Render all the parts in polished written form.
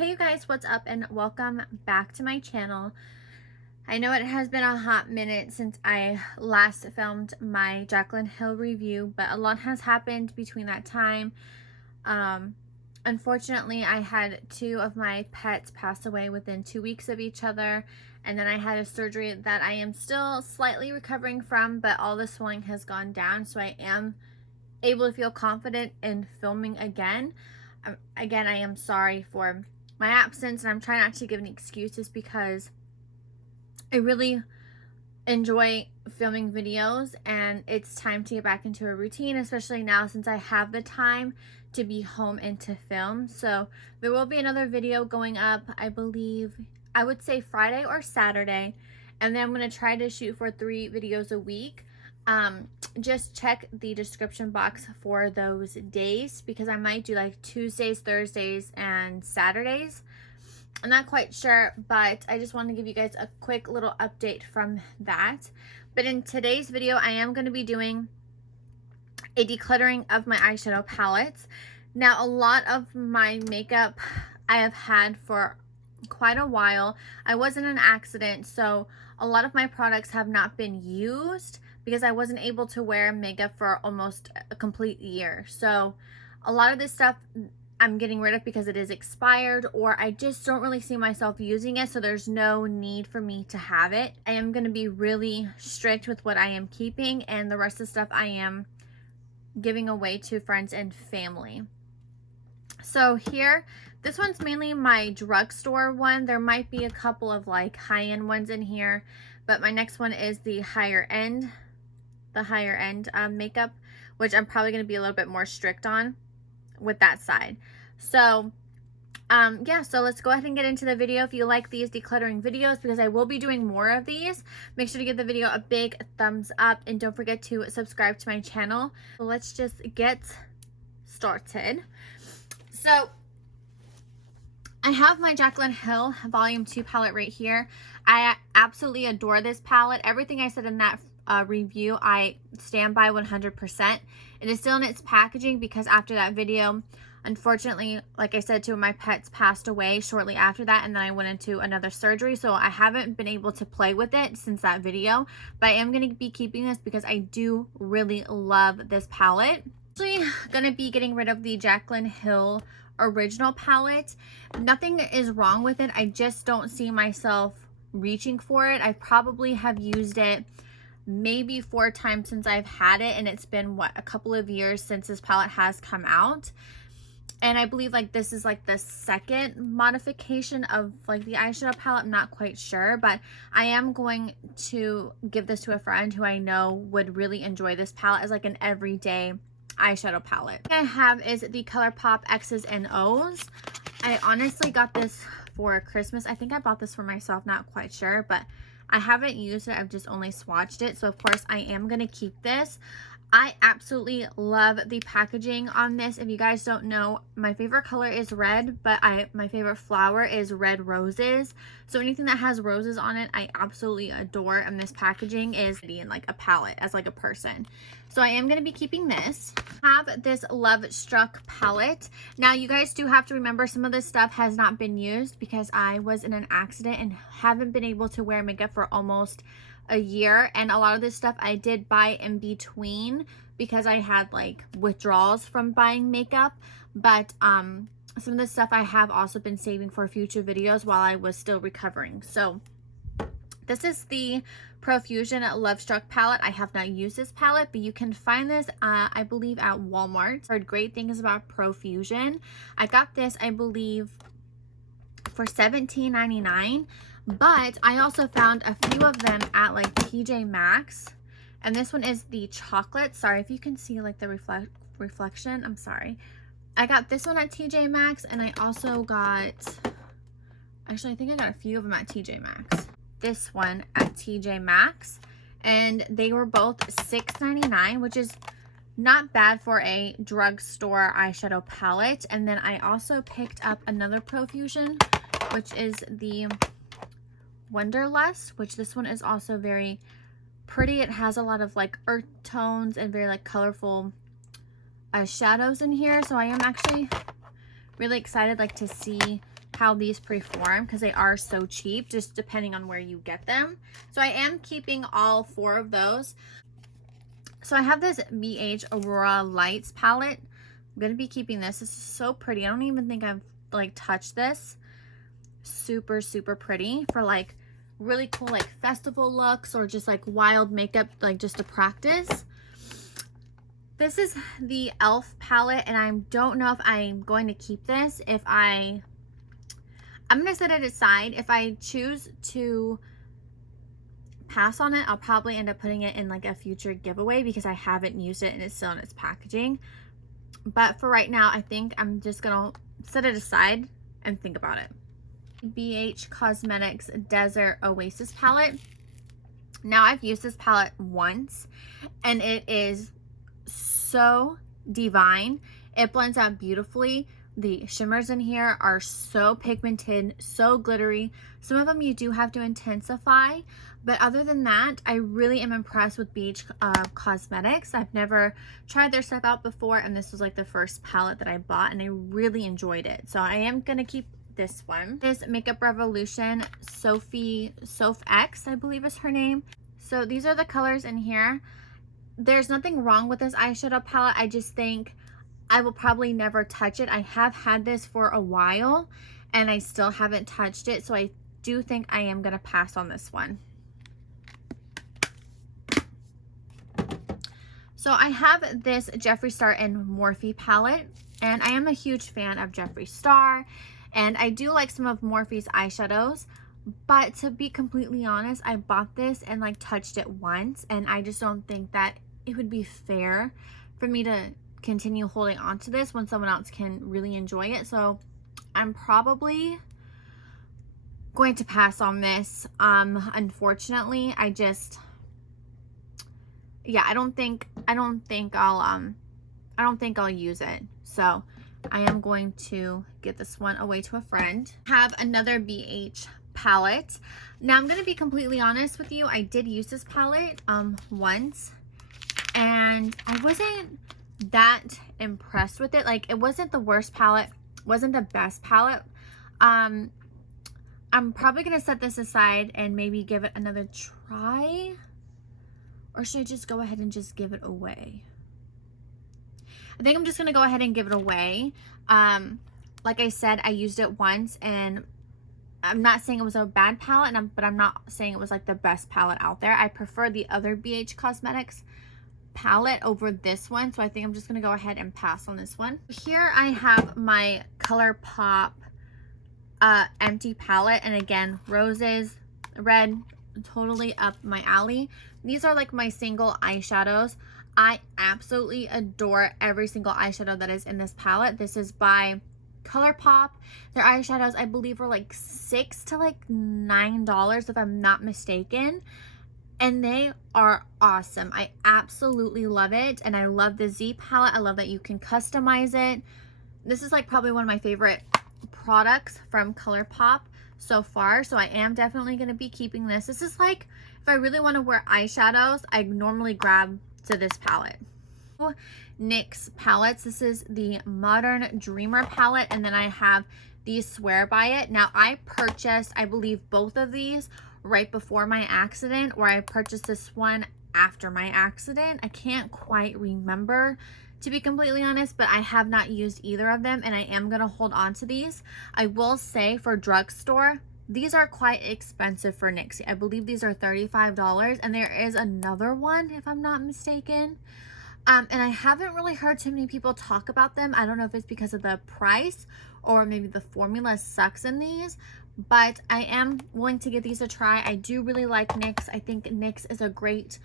Hey you guys, what's up and welcome back to my channel. I know it has been a hot minute since I last filmed my Jacqueline Hill review, but a lot has happened between that time. Unfortunately, I had two of my pets pass away within 2 weeks of each other, and then I had a surgery that I am still slightly recovering from, but all the swelling has gone down, so I am able to feel confident in filming again. Again, I am sorry for my absence, and I'm trying not to give any excuses because I really enjoy filming videos and it's time to get back into a routine, especially now since I have the time to be home and to film. So there will be another video going up, I believe, I would say Friday or Saturday, and then I'm going to try to shoot for 3 videos a week. Just check the description box for those days because I might do like Tuesdays, Thursdays, and Saturdays. I'm not quite sure, but I just want to give you guys a quick little update from that. But in today's video, I am going to be doing a decluttering of my eyeshadow palettes. Now, a lot of my makeup I have had for quite a while. I was in an accident, so a lot of my products have not been used because I wasn't able to wear makeup for almost a complete year. So a lot of this stuff I'm getting rid of because it is expired, or I just don't really see myself using it, so there's no need for me to have it. I am going to be really strict with what I am keeping, and the rest of the stuff I am giving away to friends and family. So here, this one's mainly my drugstore one. There might be a couple of like high-end ones in here, but my next one is the higher end makeup, which I'm probably going to be a little bit more strict on with that side. So yeah, so let's go ahead and get into the video. If you like these decluttering videos, because I will be doing more of these, make sure to give the video a big thumbs up and don't forget to subscribe to my channel. So let's just get started. So I have my Jacqueline Hill Volume 2 palette right here. I absolutely adore this palette. Everything I said in that review, I stand by 100%. It is still in its packaging because after that video, unfortunately, like I said, 2 of my pets passed away shortly after that, and then I went into another surgery, so I haven't been able to play with it since that video, but I am going to be keeping this because I do really love this palette. I'm actually going to be getting rid of the Jacqueline Hill original palette. Nothing is wrong with it. I just don't see myself reaching for it. I probably have used it maybe 4 times since I've had it, and it's been what, a couple of years since this palette has come out. And I believe like this is like the second modification of like the eyeshadow palette. I'm not quite sure, but I am going to give this to a friend who I know would really enjoy this palette as like an everyday eyeshadow palette. What I have is the ColourPop X's and O's. I honestly got this for Christmas. I think I bought this for myself, not quite sure, but I haven't used it. I've just only swatched it. So of course I am going to keep this. I absolutely love the packaging on this. If you guys don't know, my favorite color is red, but my favorite flower is red roses. So anything that has roses on it, I absolutely adore. And this packaging is in like a palette as like a person. So I am going to be keeping this. I have this Love Struck palette. Now you guys do have to remember some of this stuff has not been used because I was in an accident and haven't been able to wear makeup for almost a year, and a lot of this stuff I did buy in between because I had like withdrawals from buying makeup, but some of this stuff I have also been saving for future videos while I was still recovering. So this is the Profusion Love Struck palette. I have not used this palette, but you can find this I believe at Walmart. I've heard great things about Profusion. I got this I believe for $17.99. But I also found a few of them at like TJ Maxx, and this one is the chocolate. Sorry if you can see like the reflection, I'm sorry. I got this one at TJ Maxx, and I also got, actually I think I got a few of them at TJ Maxx. This one at TJ Maxx, and they were both $6.99, which is not bad for a drugstore eyeshadow palette. And then I also picked up another Profusion, which is the Wonderlust, which this one is also very pretty. It has a lot of like earth tones and very like colorful shadows in here. So I am actually really excited like to see how these perform because they are so cheap, just depending on where you get them. So I am keeping all 4 of those. So I have this BH Aurora Lights palette. I'm going to be keeping this. This is so pretty. I don't even think I've like touched this. Super, super pretty for like really cool like festival looks or just like wild makeup, like just to practice. This is the e.l.f. palette, and I don't know if I'm going to keep this. I'm going to set it aside. If I choose to pass on it, I'll probably end up putting it in like a future giveaway because I haven't used it and it's still in its packaging. But for right now, I think I'm just going to set it aside and think about it. BH Cosmetics Desert Oasis palette. Now I've used this palette once and it is so divine. It blends out beautifully. The shimmers in here are so pigmented, so glittery. Some of them you do have to intensify, but other than that, I really am impressed with BH Cosmetics. I've never tried their stuff out before, and this was like the first palette that I bought, and I really enjoyed it. So I am gonna keep this one. This Makeup Revolution sophx, I believe is her name. So these are the colors in here. There's nothing wrong with this eyeshadow palette. I just think I will probably never touch it. I have had this for a while and I still haven't touched it. So I do think I am going to pass on this one. So I have this Jeffree Star and Morphe palette, and I am a huge fan of Jeffree Star. And I do like some of Morphe's eyeshadows, but to be completely honest, I bought this and like touched it once, and I just don't think that it would be fair for me to continue holding on to this when someone else can really enjoy it. So I'm probably going to pass on this. Unfortunately, I don't think I'll use it. So I am going to get this one away to a friend. Have another BH palette. Now I'm going to be completely honest with you. I did use this palette once, and I wasn't that impressed with it. Like, it wasn't the worst palette, wasn't the best palette. I'm probably going to set this aside and maybe give it another try, or should I just go ahead and just give it away? I think I'm just going to go ahead and give it away. Like I said, I used it once, and I'm not saying it was a bad palette, but I'm not saying it was like the best palette out there. I prefer the other BH Cosmetics palette over this one, so I think I'm just going to go ahead and pass on this one. Here I have my ColourPop empty palette, and again, roses, red, totally up my alley. These are like my single eyeshadows. I absolutely adore every single eyeshadow that is in this palette. This is by ColourPop. Their eyeshadows, I believe, were like $6 to like $9 if I'm not mistaken. And they are awesome. I absolutely love it. And I love the Z palette. I love that you can customize it. This is like probably one of my favorite products from ColourPop so far. So I am definitely going to be keeping this. This is like, if I really want to wear eyeshadows, I normally grab to this palette. NYX Palettes. This is the Modern Dreamer palette, and then I have the Swear By It. Now I purchased, I believe, both of these right before my accident, or I purchased this one after my accident. I can't quite remember, to be completely honest, but I have not used either of them, and I am going to hold on to these. I will say, for drugstore, these are quite expensive for NYX. I believe these are $35, and there is another one, if I'm not mistaken. And I haven't really heard too many people talk about them. I don't know if it's because of the price or maybe the formula sucks in these, but I am willing to give these a try. I do really like NYX. I think NYX is a great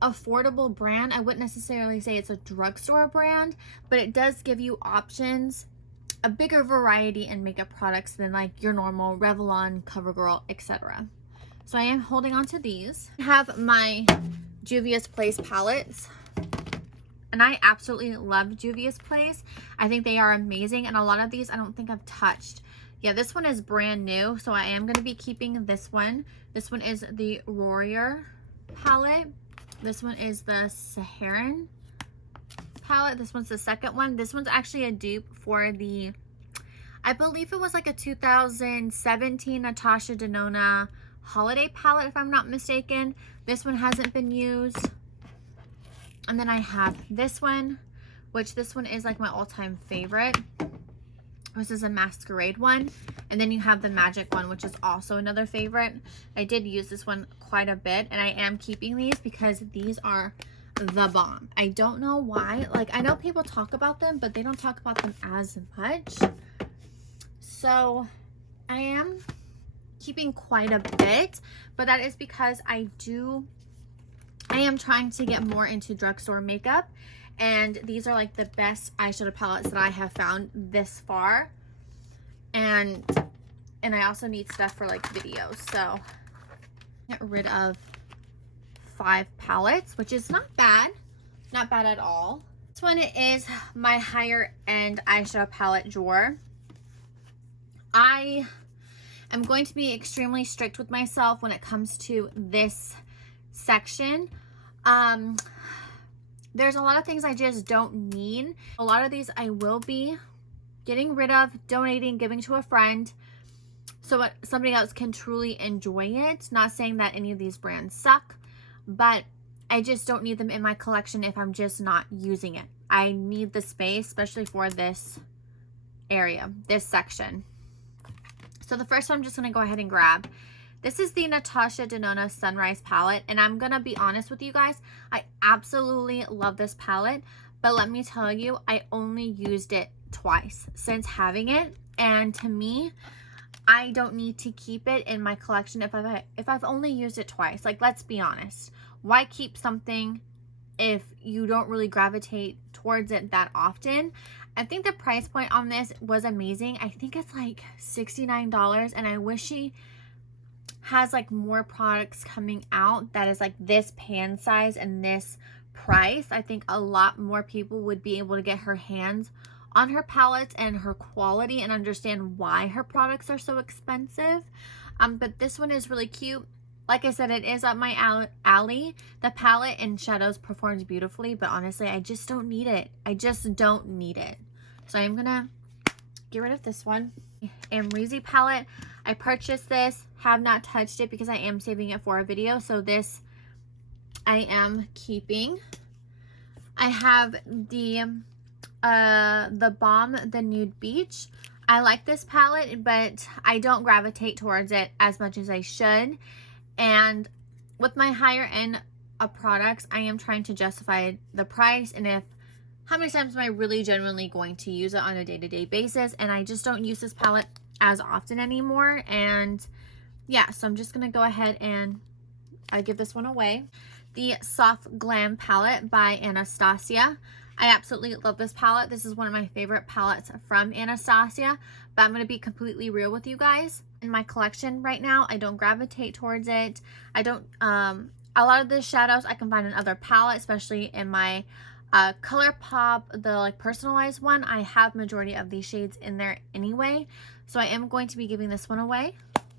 affordable brand. I wouldn't necessarily say it's a drugstore brand, but it does give you options, a bigger variety in makeup products than like your normal Revlon, CoverGirl, etc. So I am holding on to these. I have my Juvia's Place palettes, and I absolutely love Juvia's Place. I think they are amazing, and a lot of these I don't think I've touched. Yeah, this one is brand new, so I am going to be keeping this one. This one is the Riviera palette. This one is the Saharan palette. This one's the second one. This one's actually a dupe for the, I believe it was like a 2017 Natasha-Nonna holiday palette, if I'm not mistaken. This one hasn't been used. And then I have this one, which this one is like my all-time favorite. This is a masquerade one. And then you have the magic one, which is also another favorite. I did use this one quite a bit, and I am keeping these because these are the bomb. I don't know why. Like, I know people talk about them, but they don't talk about them as much. So I am keeping quite a bit, but that is because I am trying to get more into drugstore makeup, and these are like the best eyeshadow palettes that I have found this far. And I also need stuff for like videos, so get rid of 5 palettes, which is not bad at all. This one is my higher end eyeshadow palette drawer. I am going to be extremely strict with myself when it comes to this section. There's a lot of things I just don't need. A lot of these I will be getting rid of, donating, giving to a friend, so somebody else can truly enjoy it. Not saying that any of these brands suck, but I just don't need them in my collection if I'm just not using it. I need the space, especially for this area, this section. So the first one I'm just going to go ahead and grab. This is the Natasha-Nonna Sunrise palette, and I'm going to be honest with you guys, I absolutely love this palette, but let me tell you, I only used it twice since having it, and to me, I don't need to keep it in my collection if I've only used it twice. Like, let's be honest. Why keep something if you don't really gravitate towards it that often? I think the price point on this was amazing. I think it's like $69, and I wish she has like more products coming out that is like this pan size and this price. I think a lot more people would be able to get her hands on her palettes and her quality and understand why her products are so expensive. But this one is really cute. Like I said, it is up my alley. The palette and shadows performs beautifully, but honestly, I just don't need it. I just don't need it. So I'm gonna get rid of this one. Amrezy palette. I purchased this, have not touched it because I am saving it for a video. So this I am keeping. I have the Balm, the Nude Beach. I like this palette, but I don't gravitate towards it as much as I should. And with my higher end products, I am trying to justify the price, and how many times am I really genuinely going to use it on a day-to-day basis. And I just don't use this palette as often anymore. And yeah, so I'm just gonna go ahead and give this one away. The Soft Glam palette by Anastasia. I absolutely love this palette. This is one of my favorite palettes from Anastasia, but I'm going to be completely real with you guys. In my collection right now, I don't gravitate towards it. I don't, a lot of the shadows I can find in other palettes, especially in my ColourPop, the like personalized one. I have majority of these shades in there anyway, so I am going to be giving this one away.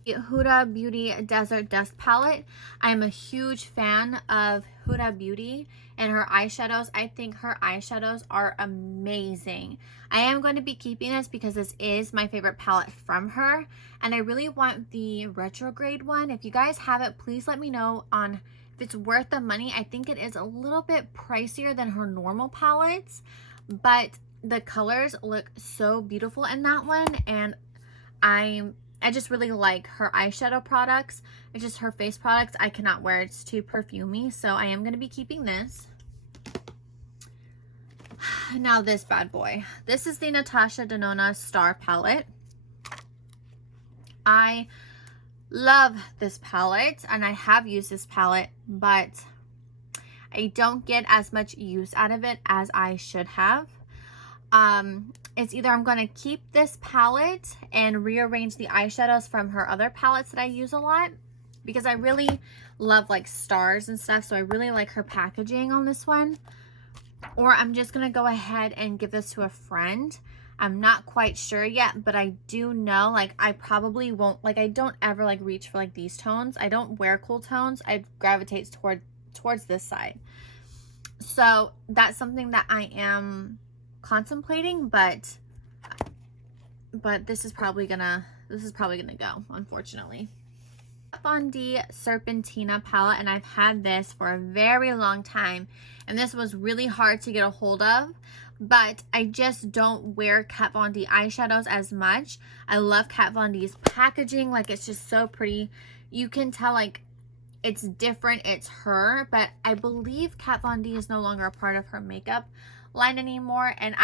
The Huda Beauty Desert Dust palette. I am a huge fan of Huda Beauty and her eyeshadows. I think her eyeshadows are amazing. I am going to be keeping this because this is my favorite palette from her, and I really want the retrograde one. If you guys have it, please let me know on if it's worth the money. I think it is a little bit pricier than her normal palettes, but the colors look so beautiful in that one, and I just really like her eyeshadow products. It's just her face products I cannot wear. It's too perfumey, so I am going to be keeping this. Now this bad boy. This is the Natasha-Nonna Star palette. I love this palette, and I have used this palette, but I don't get as much use out of it as I should have. It's either I'm going to keep this palette and rearrange the eyeshadows from her other palettes that I use a lot, because I really love like stars and stuff, so I really like her packaging on this one, or I'm just going to go ahead and give this to a friend. I'm not quite sure yet, but I do know like I probably won't, like I don't ever like reach for like these tones. I don't wear cool tones. I gravitate towards this side. So that's something that I am contemplating, but but this is probably gonna go, unfortunately. Bondi Serpentina palette, and I've had this for a very long time, and this was really hard to get a hold of, but I just don't wear Kat Von D eyeshadows as much. I love Kat Von D's packaging. Like, it's just so pretty. You can tell, like, it's different, it's her, but I believe Kat Von D is no longer a part of her makeup line anymore, and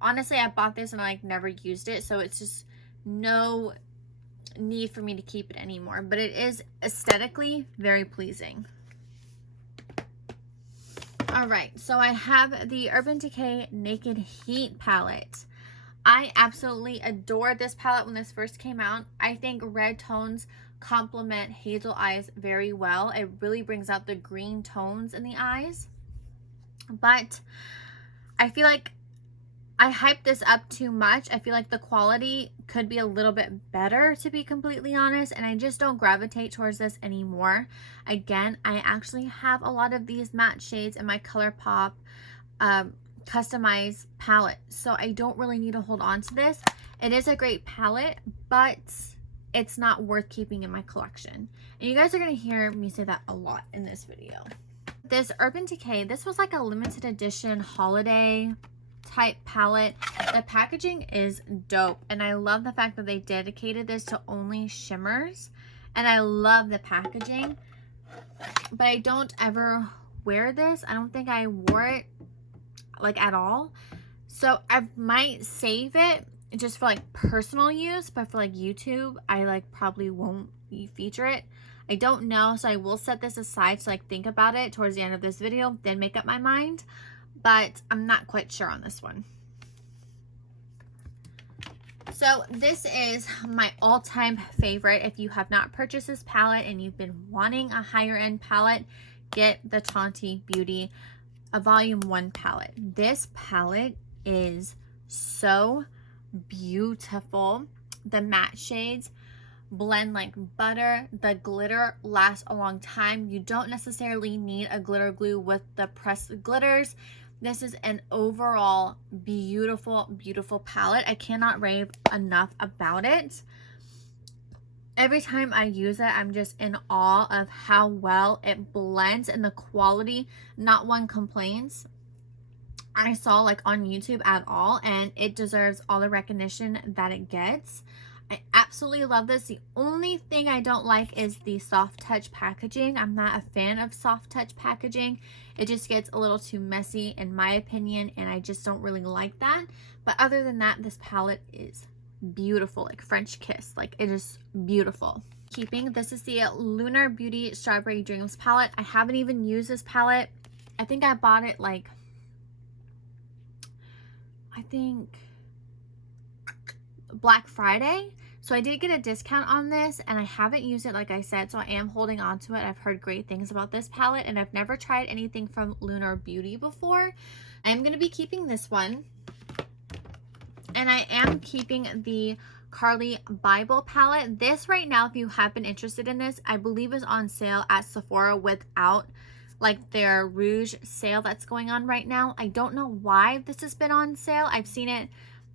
honestly, I bought this and I like never used it, so it's just no need for me to keep it anymore, but it is aesthetically very pleasing. All right, so I have the Urban Decay Naked Heat palette. I absolutely adored this palette when this first came out. I think red tones complement hazel eyes very well. It really brings out the green tones in the eyes, but I feel like I hyped this up too much. I feel like the quality could be a little bit better, to be completely honest, and I just don't gravitate towards this anymore. Again, I actually have a lot of these matte shades in my ColourPop customized palette, so I don't really need to hold on to this. It is a great palette, but it's not worth keeping in my collection. And you guys are going to hear me say that a lot in this video. This Urban Decay, this was like a limited edition holiday type palette. The packaging is dope, and I love the fact that they dedicated this to only shimmers, and I love the packaging, but I don't ever wear this. I don't think I wore it like at all, so I might save it just for like personal use, but for like YouTube I like probably won't feature it. I don't know, so I will set this aside to like think about it towards the end of this video, then make up my mind, but I'm not quite sure on this one. So this is my all-time favorite. If you have not purchased this palette and you've been wanting a higher end palette, get the Tante Beauty Volume 1 palette. This palette is so beautiful. The matte shades blend like butter. The glitter lasts a long time. You don't necessarily need a glitter glue with the pressed glitters. This is an overall beautiful, beautiful palette. I cannot rave enough about it. Every time I use it, I'm just in awe of how well it blends and the quality. Not one complains I saw like on YouTube at all, and it deserves all the recognition that it gets. I absolutely love this. The only thing I don't like is the soft touch packaging. I'm not a fan of soft touch packaging. It just gets a little too messy in my opinion, and I just don't really like that. But other than that, this palette is beautiful, like French kiss. Like, it is beautiful. This is the Lunar Beauty Strawberry Dreams palette. I haven't even used this palette. I think I bought it like, I think Black Friday, so I did get a discount on this, and I haven't used it, like I said, so I am holding on to it. I've heard great things about this palette, and I've never tried anything from Lunar Beauty before. I'm going to be keeping this one, and I am keeping the Carli Bybel palette. This right now, if you have been interested in this, I believe is on sale at Sephora without like their Rouge sale that's going on right now. I don't know why this has been on sale. I've seen it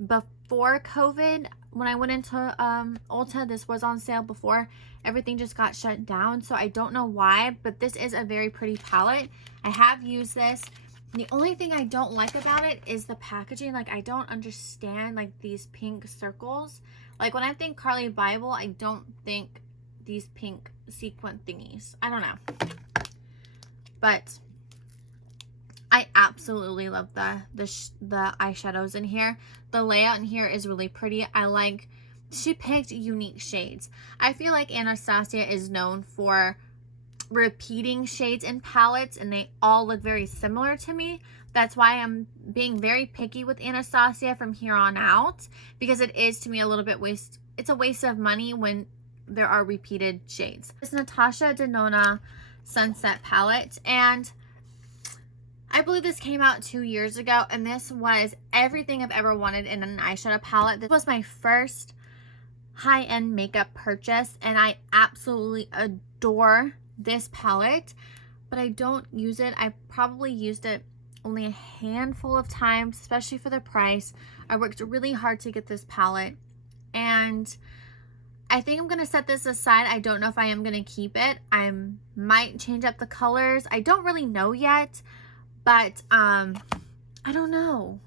before COVID. When I went into Ulta, this was on sale before everything just got shut down, so I don't know why, but this is a very pretty palette. I have used this. The only thing I don't like about it is the packaging. Like, I don't understand like these pink circles. Like, when I think Carli Bybel, I don't think these pink sequin thingies. I don't know, but I absolutely love the eyeshadows in here. The layout in here is really pretty. I like, she picked unique shades. I feel like Anastasia is known for repeating shades in palettes, and they all look very similar to me. That's why I'm being very picky with Anastasia from here on out, because it is to me a little bit it's a waste of money when there are repeated shades. This Natasha-Nonna Sunset palette, and I believe this came out 2 years ago, and this was everything I've ever wanted in an eyeshadow palette. This was my first high-end makeup purchase, and I absolutely adore this palette, but I don't use it. I probably used it only a handful of times, especially for the price. I worked really hard to get this palette, and I think I'm going to set this aside. I don't know if I am going to keep it. I might change up the colors. I don't really know yet, but I don't know.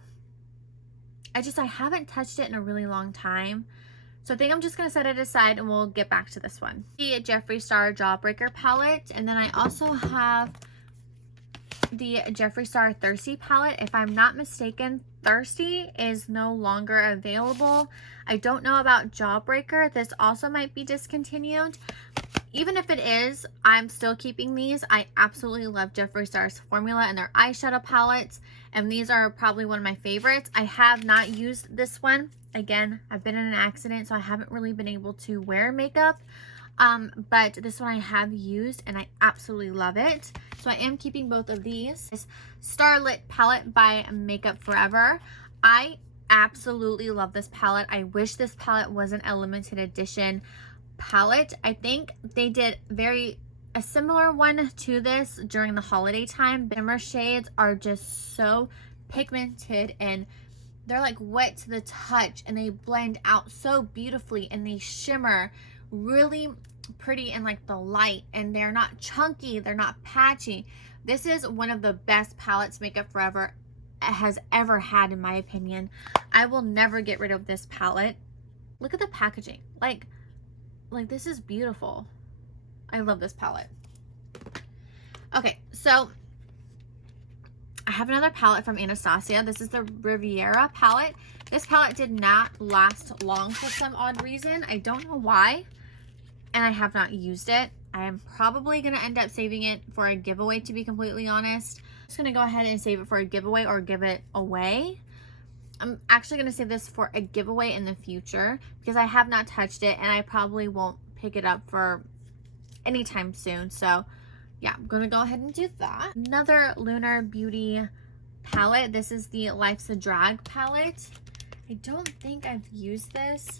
I haven't touched it in a really long time. So I think I'm just going to set it aside and we'll get back to this one. The Jeffree Star Jawbreaker palette. And then I also have the Jeffree Star Thirsty palette. If I'm not mistaken, Thirsty is no longer available. I don't know about Jawbreaker. This also might be discontinued. Even if it is, I'm still keeping these. I absolutely love Jeffree Star's formula and their eyeshadow palettes. And these are probably one of my favorites. I have not used this one. Again, I've been in an accident, so I haven't really been able to wear makeup. But this one I have used and I absolutely love it. So I am keeping both of these. This Starlit palette by Makeup Forever. I absolutely love this palette. I wish this palette wasn't a limited edition palette. I think they did a similar one to this during the holiday time. Shimmer shades are just so pigmented and they're like wet to the touch and they blend out so beautifully and they shimmer really pretty in like the light, and they're not chunky, they're not patchy. This is one of the best palettes Makeup Forever has ever had, in my opinion. I will never get rid of this palette. Look at the packaging. Like this is beautiful. I love this palette. Okay, so I have another palette from Anastasia. This is the Riviera palette. This palette did not last long for some odd reason. I don't know why. And I have not used it. I am probably going to end up saving it for a giveaway, to be completely honest. I'm just going to go ahead and save it for a giveaway or give it away. I'm actually going to save this for a giveaway in the future because I have not touched it and I probably won't pick it up for anytime soon. So yeah, I'm going to go ahead and do that. Another Lunar Beauty palette. This is the Life's a Drag palette. I don't think I've used this.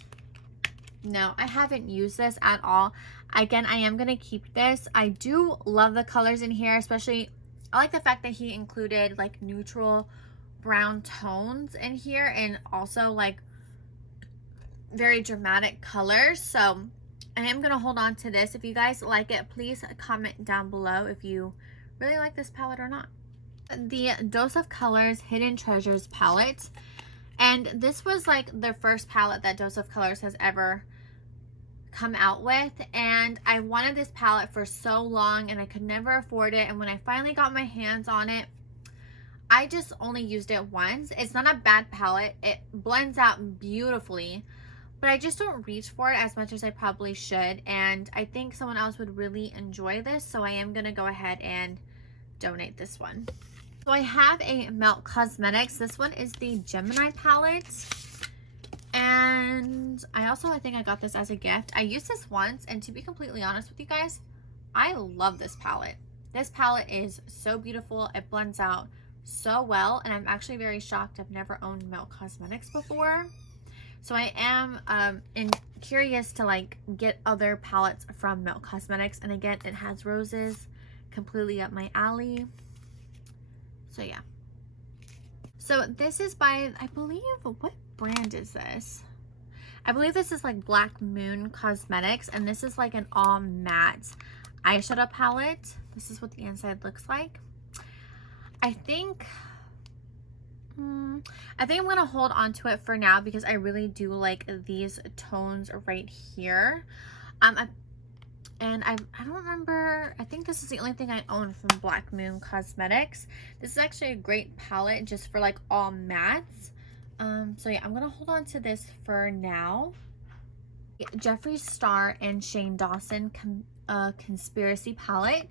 No, I haven't used this at all. Again, I am going to keep this. I do love the colors in here, especially I like the fact that he included like neutral brown tones in here and also like very dramatic colors. So I am going to hold on to this. If you guys like it, please comment down below if you really like this palette or not. The Dose of Colors Hidden Treasures palette. And this was like the first palette that Dose of Colors has ever come out with. And I wanted this palette for so long and I could never afford it. And when I finally got my hands on it, I just only used it once. It's not a bad palette. It blends out beautifully. But I just don't reach for it as much as I probably should. And I think someone else would really enjoy this. So I am going to go ahead and donate this one. So I have a Melt Cosmetics. This one is the Gemini palette. And I think I got this as a gift. I used this once, and to be completely honest with you guys, I love this palette. This palette is so beautiful. It blends out so well, and I'm actually very shocked. I've never owned Melt Cosmetics before. So I am curious to like get other palettes from Melt Cosmetics. And again, it has roses, completely up my alley. So yeah. So this is by, I believe, what brand is this? I believe this is like Black Moon Cosmetics, and this is like an all matte eyeshadow palette. This is what the inside looks like. I think I'm gonna hold on to it for now because I really do like these tones right here. And I don't remember, I think this is the only thing I own from Black Moon Cosmetics. This is actually a great palette just for like all mattes. So yeah, I'm gonna hold on to this for now. Jeffree Star and Shane Dawson Conspiracy palette.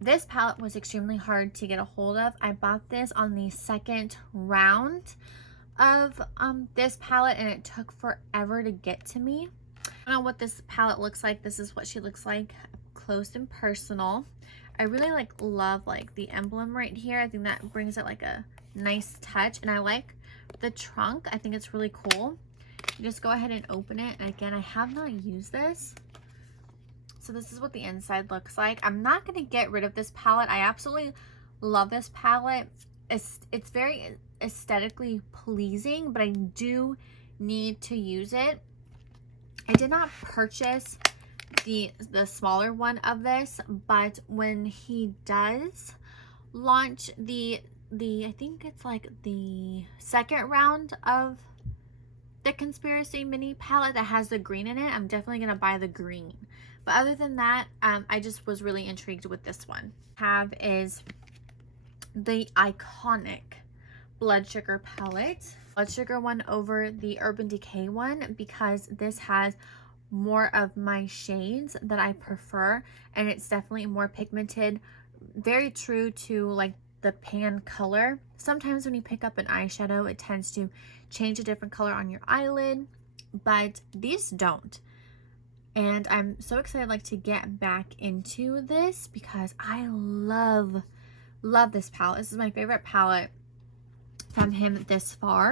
This palette was extremely hard to get a hold of. I bought this on the second round of this palette and it took forever to get to me. I don't know what this palette looks like. This is what she looks like up close and personal. I really love the emblem right here. I think that brings it like a nice touch, and I like the trunk. I think it's really cool. You just go ahead and open it, and again, I have not used this. So this is what the inside looks like. I'm not going to get rid of this palette. I absolutely love this palette. It's very aesthetically pleasing, but I do need to use it. I did not purchase the smaller one of this, but when he does launch the I think it's like the second round of the Conspiracy mini palette that has the green in it, I'm definitely gonna buy the green. But other than that, I just was really intrigued with this one. Have is the iconic Blood Sugar palette. Blood Sugar one over the Urban Decay one because this has more of my shades that I prefer, and it's definitely more pigmented, very true to like the pan color. Sometimes when you pick up an eyeshadow, it tends to change a different color on your eyelid, but these don't. And I'm so excited like to get back into this because I love this palette. This is my favorite palette from him this far.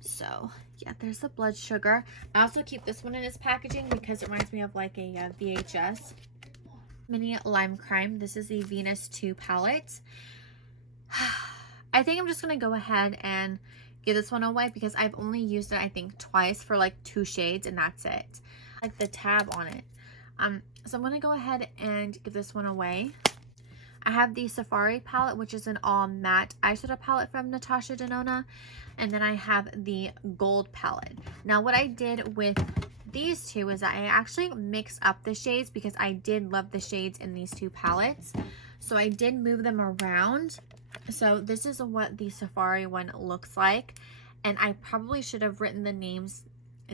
So yeah, there's the Blood Sugar. I also keep this one in its packaging because it reminds me of like a VHS. Mini Lime Crime. This is the Venus 2 palette. I think I'm just gonna go ahead and give this one away because I've only used it I think twice for like 2 shades and that's it. Like the tab on it. So I'm gonna go ahead and give this one away. I have the Safari palette, which is an all matte eyeshadow palette from Natasha-Nonna, and then I have the gold palette. Now what I did with these two is I actually mixed up the shades because I did love the shades in these two palettes, so I did move them around. So this is what the Safari one looks like, and I probably should have written the names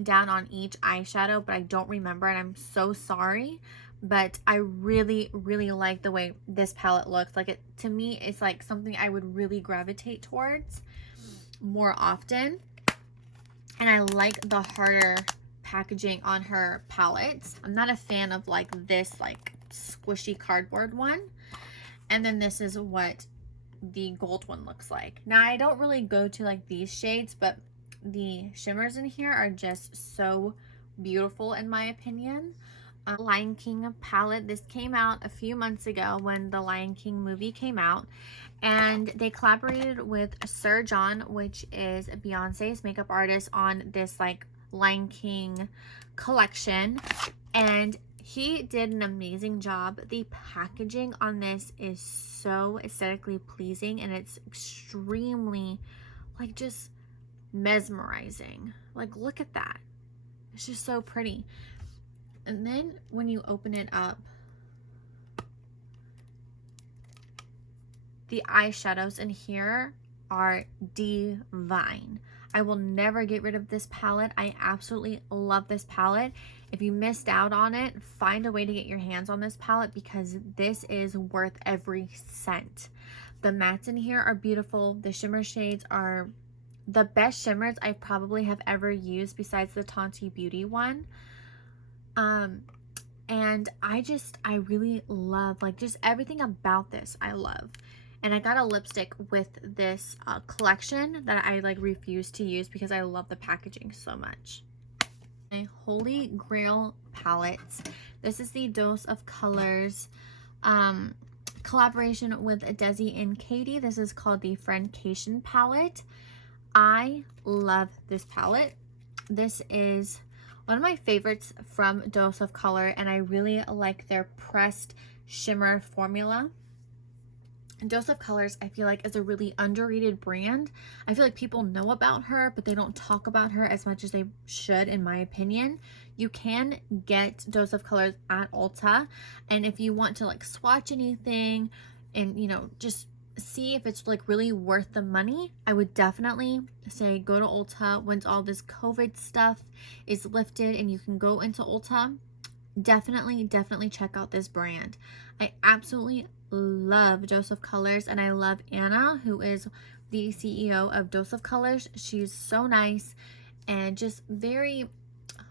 down on each eyeshadow, but I don't remember, and I'm so sorry. But I really like the way this palette looks. Like, it to me, it's like something I would really gravitate towards more often. And I like the harder packaging on her palettes. I'm not a fan of like this like squishy cardboard one. And then this is what the gold one looks like. Now I don't really go to like these shades, but the shimmers in here are just so beautiful in my opinion. Lion King palette. This came out a few months ago when the Lion King movie came out, and they collaborated with Sir John, which is Beyonce's makeup artist, on this like Lion King collection, and he did an amazing job. The packaging on this is so aesthetically pleasing, and it's extremely like just mesmerizing. Like, look at that. It's just so pretty. And then when you open it up, the eyeshadows in here are divine. I will never get rid of this palette. I absolutely love this palette. If you missed out on it, find a way to get your hands on this palette because this is worth every cent. The mattes in here are beautiful. The shimmer shades are the best shimmers I probably have ever used besides the Tanti Beauty one. And I really love like just everything about this. I love. And I got a lipstick with this collection that I like refuse to use because I love the packaging so much. My Holy Grail palettes. This is the Dose of Colors collaboration with Desi and Katie. This is called the Friendcation palette. I love this palette. This is one of my favorites from Dose of Color, and I really like their pressed shimmer formula. And Dose of Colors, I feel like, is a really underrated brand. I feel like people know about her, but they don't talk about her as much as they should, in my opinion. You can get Dose of Colors at Ulta, and if you want to like swatch anything and, you know, just see if it's like really worth the money, I would definitely say go to Ulta once all this COVID stuff is lifted and you can go into Ulta. Definitely check out this brand. I absolutely love Dose of Colors, and I love Anna, who is the CEO of Dose of Colors. She's so nice and just very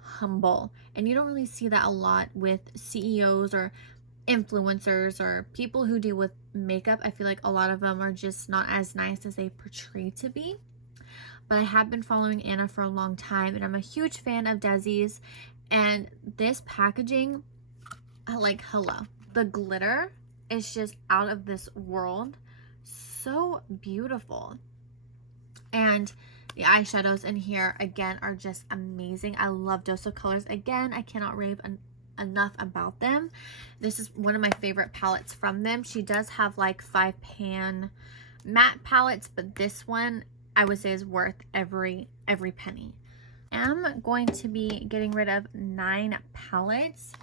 humble, and you don't really see that a lot with CEOs or influencers or people who deal with makeup. I feel like a lot of them are just not as nice as they portray to be. But I have been following Anna for a long time, and I'm a huge fan of Desi's. And this packaging, like, hello, the glitter is just out of this world. So beautiful. And The eyeshadows in here, again, are just amazing. I love Dose of Colors. Again, I cannot rave enough about them. This is one of my favorite palettes from them. She does have like 5-pan matte palettes, but this one I would say is worth every penny. I'm going to be getting rid of 9 palettes.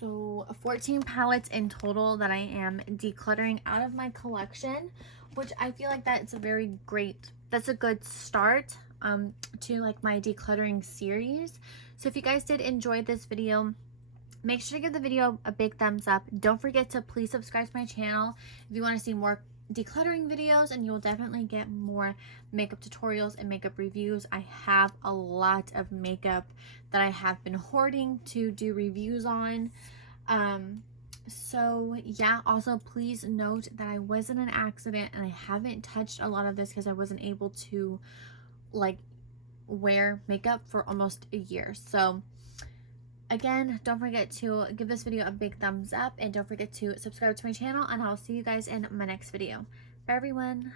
So 14 palettes in total that I am decluttering out of my collection, which I feel like that's a very great, that's a good start to like my decluttering series. So if you guys did enjoy this video, make sure to give the video a big thumbs up. Don't forget to please subscribe to my channel if you want to see more decluttering videos, and you will definitely get more makeup tutorials and makeup reviews. I have a lot of makeup that I have been hoarding to do reviews on. So yeah, also please note that I was in an accident and I haven't touched a lot of this because I wasn't able to like wear makeup for almost a year. So again, don't forget to give this video a big thumbs up, and don't forget to subscribe to my channel, and I'll see you guys in my next video. Bye everyone.